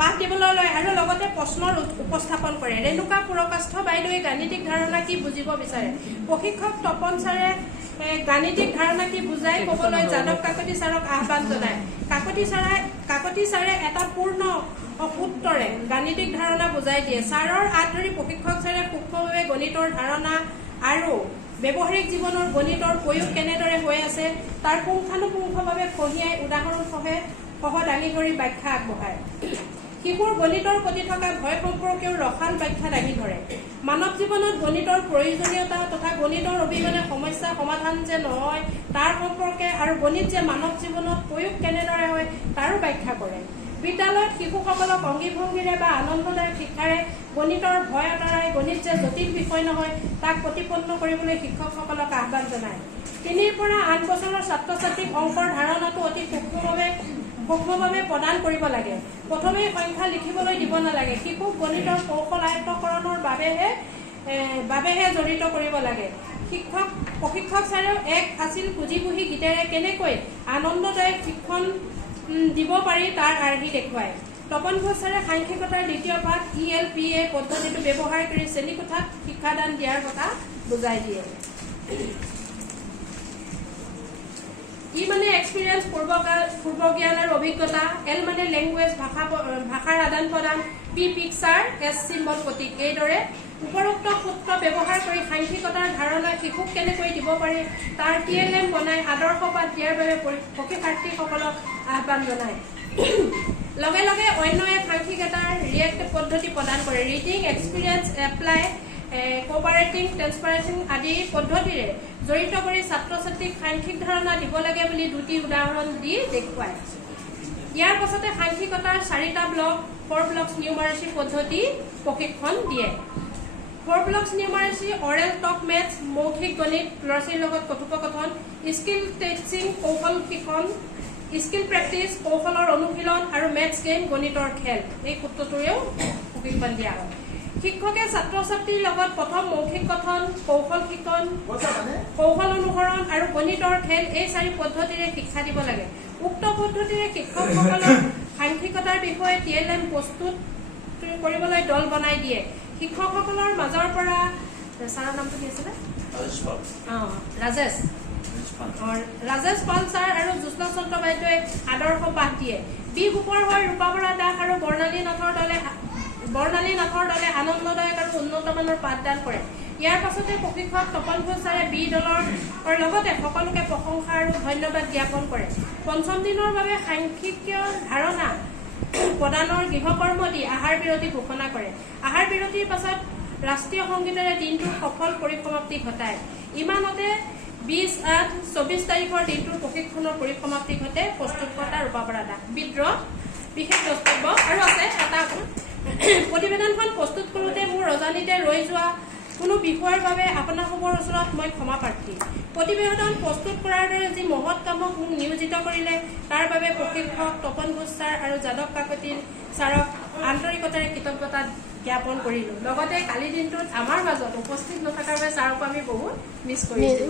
বাদ দিবলৈ আৰু লগতে প্ৰশ্নৰ উপস্থাপন কৰে। ৰেণুকা পুৰকাষ্ঠ বাইদেৱে গাণিতিক ধাৰণা কি বুজিব বিচাৰে। প্ৰশিক্ষক তপন ছাৰে গাণিতিক ধাৰণা কি বুজাই ক'বলৈ যাদৱ কাকতি ছাৰক আহ্বান জনায়। কাকতি ছাৰে এটা পূৰ্ণ সূত্ৰৰে গাণিতিক ধাৰণা বুজাই দিয়ে। ছাৰৰ হাত ধৰি প্ৰশিক্ষক ছাৰে সূক্ষ্মভাৱে গণিতৰ ধাৰণা আৰু ব্যৱহাৰিক জীৱনৰ গণিতৰ প্ৰয়োগ কেনেদৰে হৈ আছে তাৰ পুংখানুপুংখভাৱে কঢ়িয়াই উদাহৰণ সহ দাঙি ধৰি ব্যাখ্যা আগবঢ়ায়। শিশুৰ গণিতৰ প্ৰতি থকা ভয় সম্পৰ্কেও ৰসাল ব্যাখ্যা দাঙি ধৰে। মানৱ জীৱনত গণিতৰ প্ৰয়োজনীয়তা তথা গণিতৰ অবিহনে সমস্যা সমাধান যে নহয় তাৰ সম্পৰ্কে আৰু গণিত যে মানৱ জীৱনত প্ৰয়োগ কেনেদৰে হয় তাৰো ব্যাখ্যা কৰে। বিদ্যালয়ত শিশুসকলক অংগীভংগীৰে বা আনন্দদায়ক শিক্ষাৰে গণিতৰ ভয় আঁতৰাই গণিত যে জটিল বিষয় নহয় তাক প্ৰতিপন্ন কৰিবলৈ শিক্ষকসকলক আহ্বান জনায়। ৩ পৰা ৮ বছৰৰ ছাত্ৰ ছাত্ৰীক অংকৰ ধাৰণাটো অতি সূক্ষ্মভাৱে প্ৰদান কৰিব লাগে। প্ৰথমেই সংখ্যা লিখিবলৈ দিব নালাগে। শিশুক গণিতৰ কৌশল আয়ত্তকৰণৰ বাবেহে জড়িত কৰিব লাগে। প্ৰশিক্ষক ছাৰেও এক আছিল পুঁজি পুহি গীতেৰে কেনেকৈ আনন্দদায়ক শিক্ষণ দিব পাৰি তাৰ আৰ্হি দেখুৱায়। তপন ঘোষ ছাৰে সাংখ্যিকতাৰ দ্বিতীয় পাঠ ELPA পদ্ধতিটো ব্যৱহাৰ কৰি শ্ৰেণীকোঠাত শিক্ষাদান দিয়াৰ কথা বুজাই দিয়ে। ই মানে এক্সপিৰিয়েঞ্চ পূৰ্ব জ্ঞান আৰু অভিজ্ঞতা, L মানে লেংগুৱেজ ভাষাৰ আদান প্ৰদান, P পিকচাৰ, S চিম্বল প্ৰতীক। এইদৰে উপৰোক্ত সূত্ৰ ব্যৱহাৰ কৰি সাংখ্যিকতাৰ ধাৰণা শিশুক কেনেকৈ দিব পাৰি তাৰ TLM বনাই আদৰ্শ পাঠ দিয়াৰ বাবে প্ৰশিক্ষাৰ্থীসকলক আহ্বান জনায়। লগে লগে অন্য এক সাংখ্যিকতাৰ ৰিয়েক্টিভ পদ্ধতি প্ৰদান কৰে। ৰিডিং এক্সপিৰিয়েঞ্চ এপ্লাই কোপাৰেটিং ট্ৰেন্সপাৰেটিং আদি পদ্ধতিৰে জড়িত কৰি ছাত্ৰ ছাত্ৰীক সাংখ্যিক ধাৰণা দিব লাগে বুলি 2টি উদাহৰণ দি দেখুৱায়। ইয়াৰ পাছতে সাংখ্যিকতাৰ 4টা ব্লক 4 ব্লকছ নিউমাৰেচি পদ্ধতি প্ৰশিক্ষণ দিয়ে। 4 ব্লকছ নিউমাৰেচি অৰেল টক মেথছ মৌখিক গণিত ল'ৰা ছোৱালীৰ লগত কথোপকথন, স্কিল টেচিং কৌশল শিক্ষণ, স্কিল প্ৰেক্টিচ কৌশলৰ অনুশীলন আৰু মেথছ গেম গণিতৰ খেল এই সূত্ৰটোৰেও প্ৰশিক্ষণ দিয়া হয়। শিক্ষকে ছাত্ৰ ছাত্ৰীৰ লগত প্ৰথম মৌখিক কথন, কৌশল শিক্ষণ, কৌশল অনুসৰণ আৰু গণিতৰ খেল এই 4 পদ্ধতিৰে শিক্ষা দিব লাগে। উক্ত পদ্ধতিৰে শিক্ষকসকলক সাংখ্যিকতাৰ বিষয়ে TLM প্ৰস্তুত কৰিবলৈ দল বনাই দিয়ে। শিক্ষকসকলৰ মাজৰ পৰা ছাৰৰ নামটো কি আছিলে? ৰাজেশ পাল ছাৰ আৰু জ্যোৎস্না চন্দ্ৰ বাইদেৱে আদৰ্শ পাঠ দিয়ে। বি গোপৰ হৈ ৰূপাবৰা দাস আৰু বৰ্ণালী নাথৰ দলে আনন্দদায়ক আৰু উন্নতমানৰ পাঠদান কৰে। ইয়াৰ পাছতে প্ৰশিক্ষক তপন ঘোষ ছাৰে বি দলৰ লগতে সকলোকে প্ৰশংসা আৰু ধন্যবাদ জ্ঞাপন কৰে। 5ম দিনৰ বাবে সাংখ্যিকীয় ধাৰণা প্ৰদানৰ গৃহকৰ্ম দি আহাৰ বিৰতি ঘোষণা কৰে। আহাৰ বিৰতিৰ পাছত ৰাষ্ট্ৰীয় সংগীতেৰে দিনটোৰ সফল পৰিসমাপ্তি ঘটায়। ইমানতে 20/8/24 তাৰিখৰ দিনটোৰ প্ৰশিক্ষণৰ পৰিসমাপ্তি ঘটে। প্ৰস্তুতকৰ্তা ৰূপাবৰা দাস। বিদ্ৰোহ বিশেষ দ্ৰষ্টব্য আৰু আছে এটা প্ৰতিবেদনখন প্ৰস্তুত কৰোঁতে মোৰ ৰজনীতে ৰৈ যোৱা কোনো বিষয়ৰ বাবে আপোনালোকৰ ওচৰত মই ক্ষমা প্ৰাৰ্থী। প্ৰতিবেদন প্ৰস্তুত কৰাৰ দৰে যি মহৎ কামক মোক নিয়োজিত কৰিলে তাৰ বাবে প্ৰশিক্ষক তপন ঘোষ ছাৰ আৰু যাদৱ কাকতি ছাৰক আন্তৰিকতাৰে কৃতজ্ঞতা জ্ঞাপন কৰিলোঁ। লগতে কালি দিনটোত আমাৰ মাজত উপস্থিত নথকাৰ বাবে ছাৰকো আমি বহুত মিছ কৰিলোঁ।